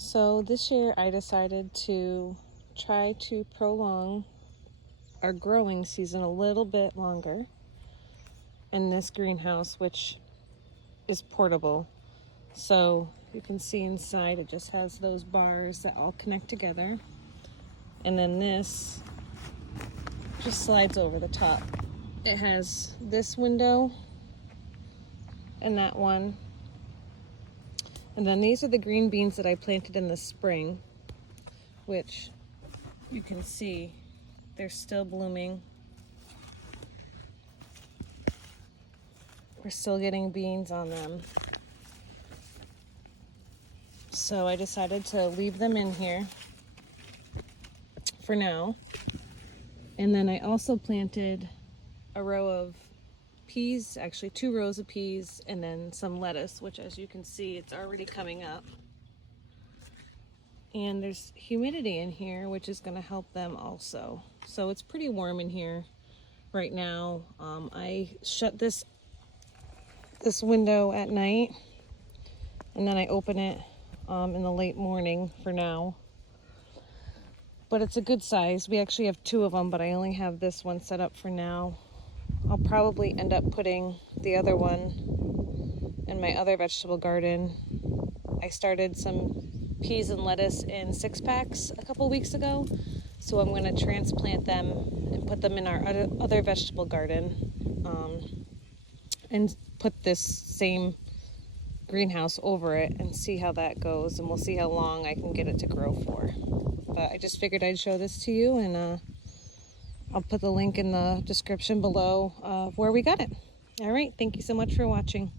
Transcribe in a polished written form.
So this year I decided to try to prolong our growing season a little bit longer in this greenhouse, which is portable. So you can see inside it just has those bars that all connect together. And then this just slides over the top. It has this window and that one. And then these are the green beans that I planted in the spring, which you can see they're still blooming. We're still getting beans on them. So I decided to leave them in here for now. And then I also planted a row of peas, actually 2 rows of peas, and then some lettuce, which as you can see, it's already coming up. And there's humidity in here, which is gonna help them also. So it's pretty warm in here right now. I shut this window at night, and then I open it in the late morning for now. But it's a good size. We actually have 2 of them, but I only have this one set up for now. I'll probably end up putting the other one in my other vegetable garden. I started some peas and lettuce in 6-packs a couple weeks ago, so I'm going to transplant them and put them in our other vegetable garden, and put this same greenhouse over it and see how that goes, and we'll see how long I can get it to grow for. But I just figured I'd show this to you, and I'll put the link in the description below of where we got it. All right, thank you so much for watching.